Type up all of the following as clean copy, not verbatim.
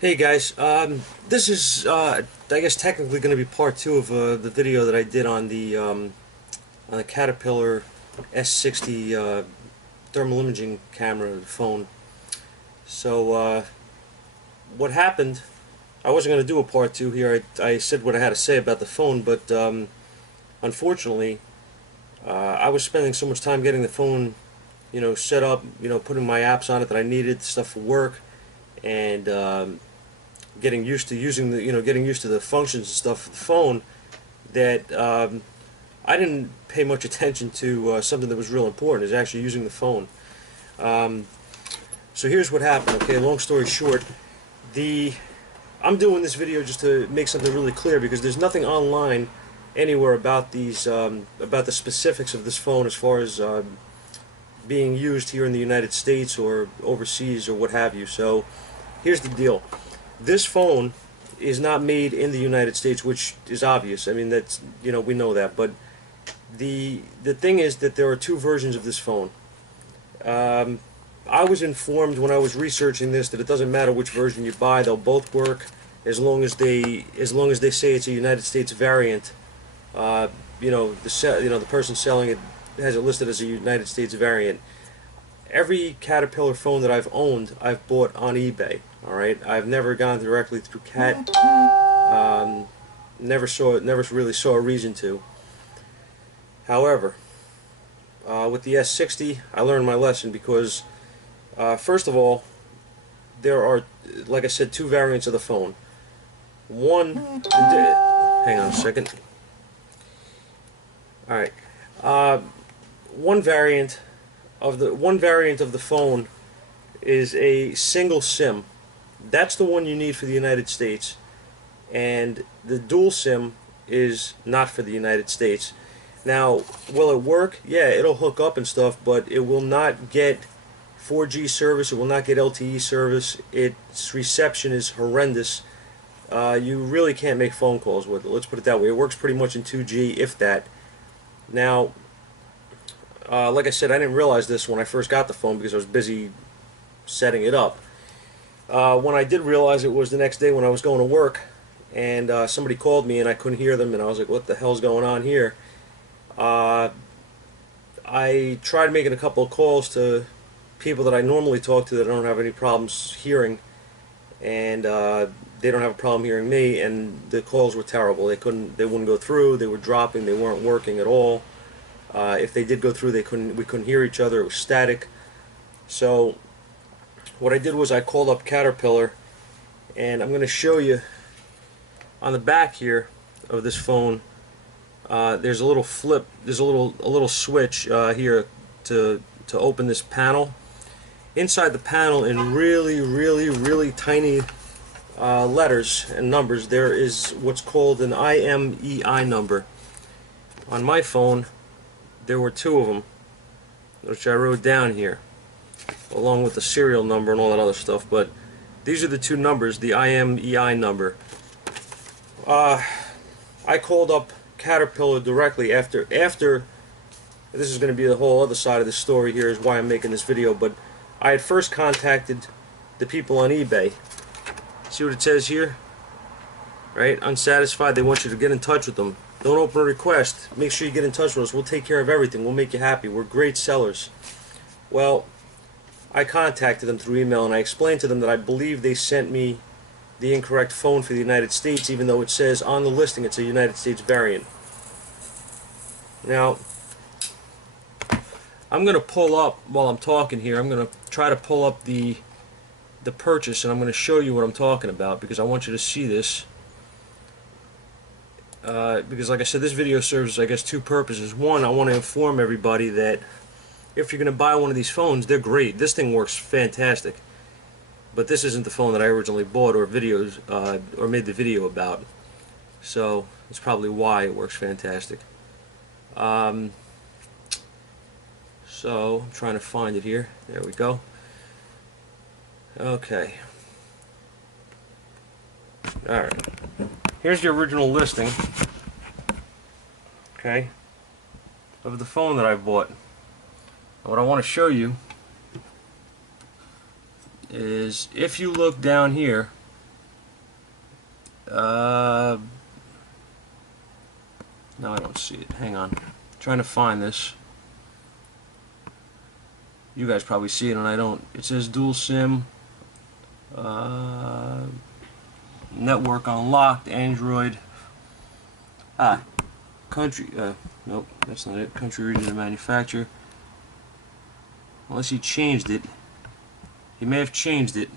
Hey guys, this is I guess technically going to be part two of the video that I did on the Caterpillar S60 thermal imaging camera phone. So what happened? I wasn't going to do a part two here. I said what I had to say about the phone, but unfortunately, I was spending so much time getting the phone, set up, putting my apps on it that I needed, stuff for work, and getting used to using getting used to the functions and stuff of the phone, that I didn't pay much attention to something that was real important, is actually using the phone. Um, so here's what happened. Okay, long story short, the I'm doing this video just to make something really clear, because there's nothing online anywhere about about the specifics of this phone as far as being used here in the United States or overseas or what have you. So here's the deal. This phone is not made in the United States, which is obvious. I mean, that's, we know that. But the thing is that there are two versions of this phone. I was informed when I was researching this that it doesn't matter which version you buy; they'll both work as long as they say it's a United States variant. The person selling it has it listed as a United States variant. Every Caterpillar phone that I've owned, I've bought on eBay. All right, I've never gone directly through Cat. Never really saw a reason to. However, with the S60, I learned my lesson, because first of all, there are, like I said, two variants of the phone. Hang on a second. All right, one variant of the phone is a single SIM. That's the one you need for the United States, and the dual SIM is not for the United States. Now, will it work? Yeah, it'll hook up and stuff, but it will not get 4G service. It will not get LTE service. Its reception is horrendous. You really can't make phone calls with it. Let's put it that way. It works pretty much in 2G, if that. Now, like I said, I didn't realize this when I first got the phone because I was busy setting it up. When I did realize it was the next day when I was going to work, and somebody called me and I couldn't hear them, and I was like, what the hell's going on here? I tried making a couple of calls to people that I normally talk to that I don't have any problems hearing, and they don't have a problem hearing me, and the calls were terrible. They wouldn't go through. They were dropping. They weren't working at all. If they did go through, we couldn't hear each other. It was static. So what I did was I called up Caterpillar, and I'm going to show you on the back here of this phone. There's a little flip. There's a little switch here to open this panel. Inside the panel, in really tiny letters and numbers, there is what's called an IMEI number. On my phone, there were two of them, which I wrote down here, along with the serial number and all that other stuff. But these are the two numbers, the IMEI number. I called up Caterpillar directly after this is going to be the whole other side of the story. Here is why I'm making this video. But I had first contacted the people on eBay. See what it says here? Right? Unsatisfied. They want you to get in touch with them. Don't open a request. Make sure you get in touch with us. We'll take care of everything. We'll make you happy. We're great sellers. Well, I contacted them through email, and I explained to them that I believe they sent me the incorrect phone for the United States, even though it says on the listing it's a United States variant. Now, I'm going to pull up, while I'm talking here, I'm going to try to pull up the purchase, and I'm going to show you what I'm talking about, because I want you to see this. Because like I said, this video serves, I guess, two purposes. One, I want to inform everybody that if you're going to buy one of these phones, they're great. This thing works fantastic. But this isn't the phone that I originally bought or made the video about. So that's probably why it works fantastic. So I'm trying to find it here. There we go. Okay. Alright. Here's the original listing, okay, of the phone that I bought. And what I want to show you is, if you look down here, No, I don't see it. Hang on. Trying to find this. You guys probably see it and I don't. It says dual SIM. Network unlocked. Android. Country. Nope, that's not it. Country, region, and manufacturer. Unless he changed it. He may have changed it.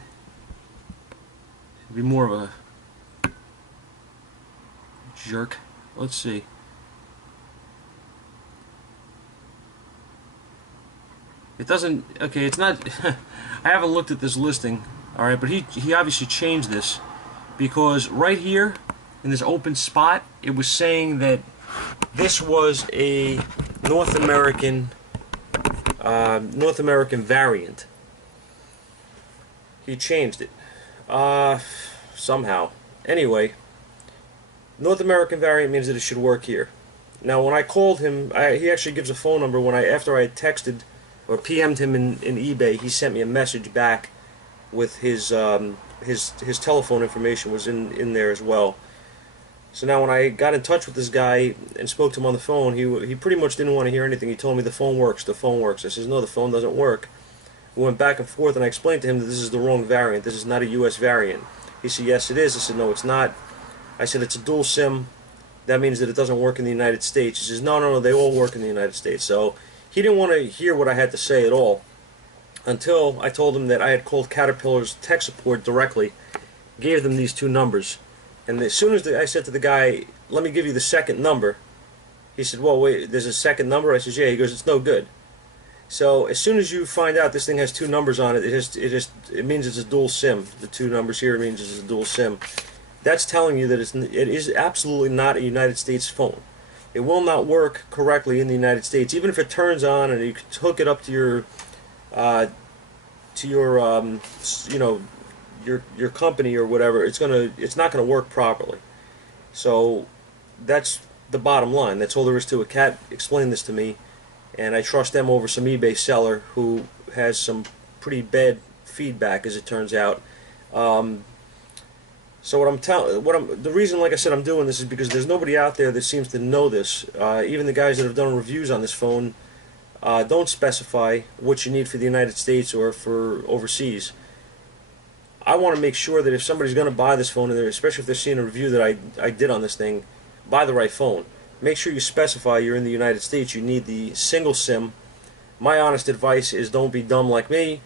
It'd be more of a jerk. Let's see. It doesn't. Okay, it's not. I haven't looked at this listing. All right, but he obviously changed this because right here in this open spot, it was saying that this was a North American variant. He changed it somehow. Anyway, North American variant means that it should work here. Now, when I called him, he actually gives a phone number. After I had texted or PM'd him in eBay, he sent me a message back with his telephone information was in there as well. So now when I got in touch with this guy and spoke to him on the phone, he pretty much didn't want to hear anything. He told me the phone works, the phone works. I says, no, the phone doesn't work. We went back and forth and I explained to him that this is the wrong variant. This is not a US variant. He said, yes it is. I said, no it's not. I said, it's a dual SIM. That means that it doesn't work in the United States. He says, no, they all work in the United States. So he didn't want to hear what I had to say at all until I told him that I had called Caterpillar's tech support directly, gave them these two numbers. And as soon as I said to the guy, let me give you the second number, he said, well, wait, there's a second number? I said, yeah. He goes, it's no good. So as soon as you find out this thing has two numbers on it, it means it's a dual SIM. The two numbers here means it's a dual SIM. That's telling you that it is absolutely not a United States phone. It will not work correctly in the United States, even if it turns on and you can hook it up to your your company or whatever. It's not gonna work properly. So that's the bottom line. That's all there is to it. Cat explained this to me, and I trust them over some eBay seller who has some pretty bad feedback, as it turns out. So the reason, like I said, I'm doing this is because there's nobody out there that seems to know this. Even the guys that have done reviews on this phone don't specify what you need for the United States or for overseas. I want to make sure that if somebody's going to buy this phone, and especially if they're seeing a review that I did on this thing, buy the right phone. Make sure you specify you're in the United States. You need the single SIM. My honest advice is don't be dumb like me.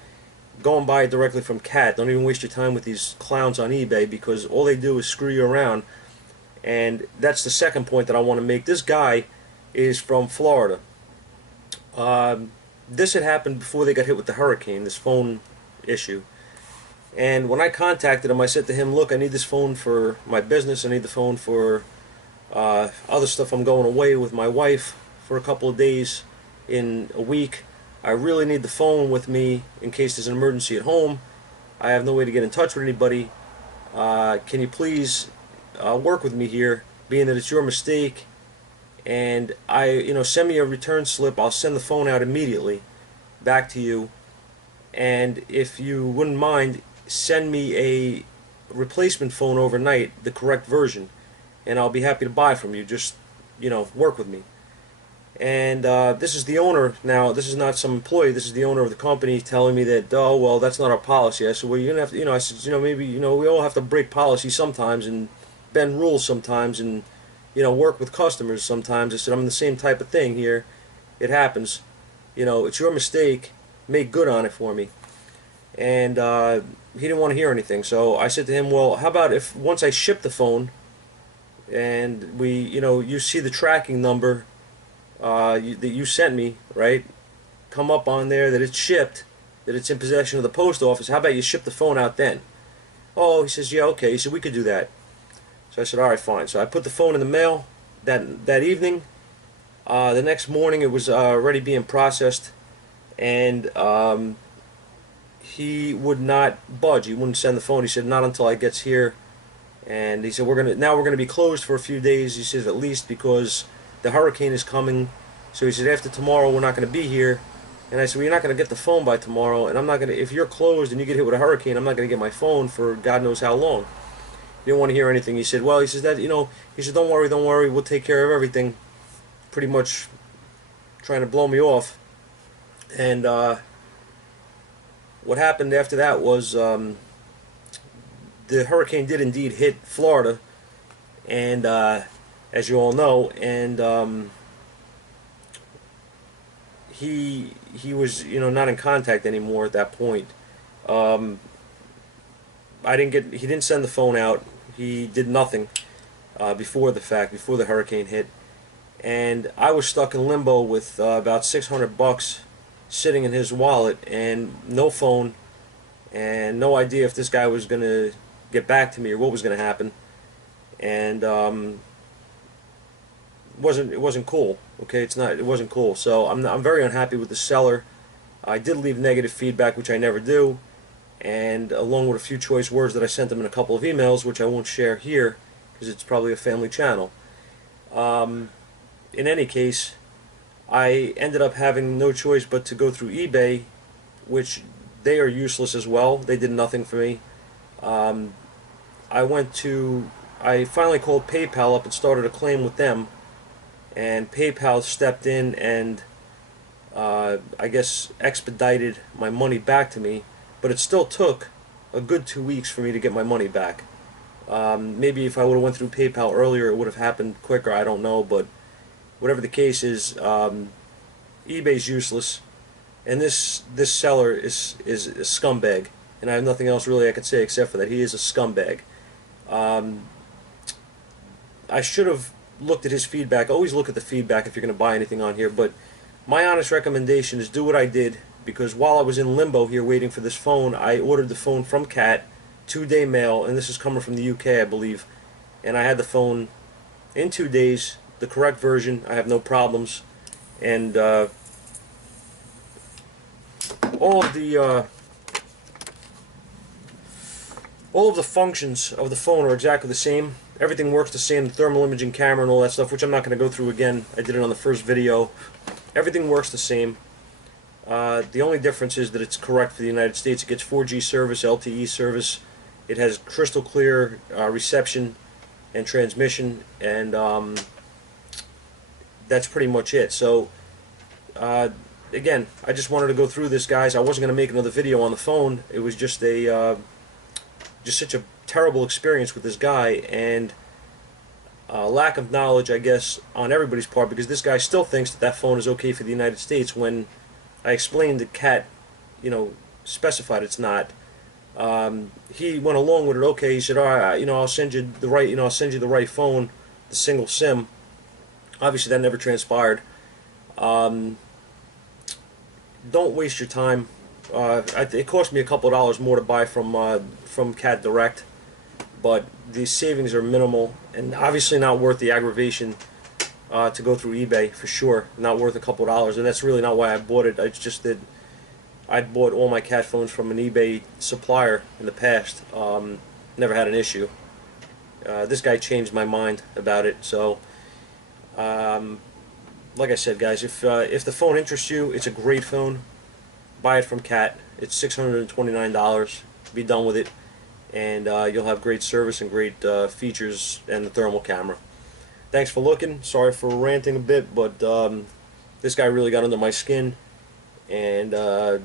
Go and buy it directly from Cat. Don't even waste your time with these clowns on eBay, because all they do is screw you around. And that's the second point that I want to make. This guy is from Florida. This had happened before they got hit with the hurricane, this phone issue. And when I contacted him, I said to him, look, I need this phone for my business. I need the phone for other stuff. I'm going away with my wife for a couple of days in a week. I really need the phone with me in case there's an emergency at home. I have no way to get in touch with anybody. Can you please work with me here, being that it's your mistake? And send me a return slip. I'll send the phone out immediately back to you. And if you wouldn't mind, send me a replacement phone overnight, the correct version, and I'll be happy to buy from you. Just, work with me. And this is the owner now. This is not some employee. This is the owner of the company telling me that, oh, well, that's not our policy. I said, well, you're going to have to, I said, maybe, we all have to break policy sometimes and bend rules sometimes and, work with customers sometimes. I said, I'm the same type of thing here. It happens. It's your mistake. Make good on it for me. And he didn't want to hear anything. So I said to him, well, how about if once I ship the phone and you see the tracking number that you sent me, right, come up on there that it's shipped, that it's in possession of the post office, how about you ship the phone out then? Oh, he says, yeah, okay. He said, we could do that. So I said, all right, fine. So I put the phone in the mail that evening. The next morning it was already being processed, and he would not budge. He wouldn't send the phone. He said, not until I gets here. And he said, we're gonna be closed for a few days. He says, at least, because the hurricane is coming. So he said, after tomorrow we're not going to be here. And I said, well, you're not going to get the phone by tomorrow, and I'm not going to, if you're closed and you get hit with a hurricane, I'm not going to get my phone for God knows how long. He didn't want to hear anything. He said, well, he says that, he said, don't worry, we'll take care of everything. Pretty much trying to blow me off. And what happened after that was the hurricane did indeed hit Florida, and as you all know, and he was not in contact anymore at that point. He didn't send the phone out. He did nothing before the fact, before the hurricane hit, and I was stuck in limbo with about $600 sitting in his wallet and no phone and no idea if this guy was going to get back to me or what was going to happen. And it wasn't cool. Okay, it wasn't cool. So I'm very unhappy with the seller. I did leave negative feedback, which I never do, and along with a few choice words that I sent them in a couple of emails, which I won't share here because it's probably a family channel. In any case, I ended up having no choice but to go through eBay, which they are useless as well. They did nothing for me. I finally called PayPal up and started a claim with them, and PayPal stepped in and I guess expedited my money back to me, but it still took a good 2 weeks for me to get my money back. Maybe if I would have went through PayPal earlier, it would have happened quicker. I don't know, but whatever the case is, eBay's useless, and this seller is a scumbag, and I have nothing else really I could say except for that. He is a scumbag. I should have looked at his feedback. Always look at the feedback if you're going to buy anything on here, but my honest recommendation is do what I did, because while I was in limbo here waiting for this phone, I ordered the phone from Cat, 2-day mail, and this is coming from the UK, I believe, and I had the phone in 2 days, the correct version. I have no problems, and all of the functions of the phone are exactly the same. Everything works the same, the thermal imaging camera and all that stuff, which I'm not going to go through again. I did it on the first video. Everything works the same. The only difference is that it's correct for the United States. It gets 4G service, LTE service. It has crystal clear reception and transmission, and that's pretty much it. So again, I just wanted to go through this, guys. I wasn't going to make another video on the phone. It was just just such a terrible experience with this guy, and lack of knowledge, I guess, on everybody's part, because this guy still thinks that phone is okay for the United States when I explained that Cat, specified it's not. He went along with it. Okay, he said, all right, I'll send you the right, I'll send you the right phone, the single SIM. Obviously, that never transpired. Don't waste your time. It cost me a couple of dollars more to buy from Cat Direct, but the savings are minimal, and obviously not worth the aggravation to go through eBay, for sure. Not worth a couple of dollars, and that's really not why I bought it. It's just that I'd bought all my Cat phones from an eBay supplier in the past. Never had an issue. This guy changed my mind about it, so like I said, guys, if the phone interests you, it's a great phone. Buy it from Cat. It's $629. Be done with it, and you'll have great service and great features and the thermal camera. Thanks for looking. Sorry for ranting a bit, but this guy really got under my skin, and I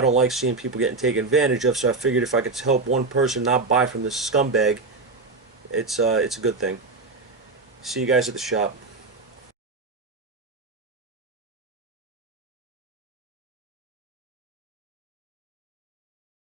don't like seeing people getting taken advantage of, so I figured if I could help one person not buy from this scumbag, it's a good thing. See you guys at the shop.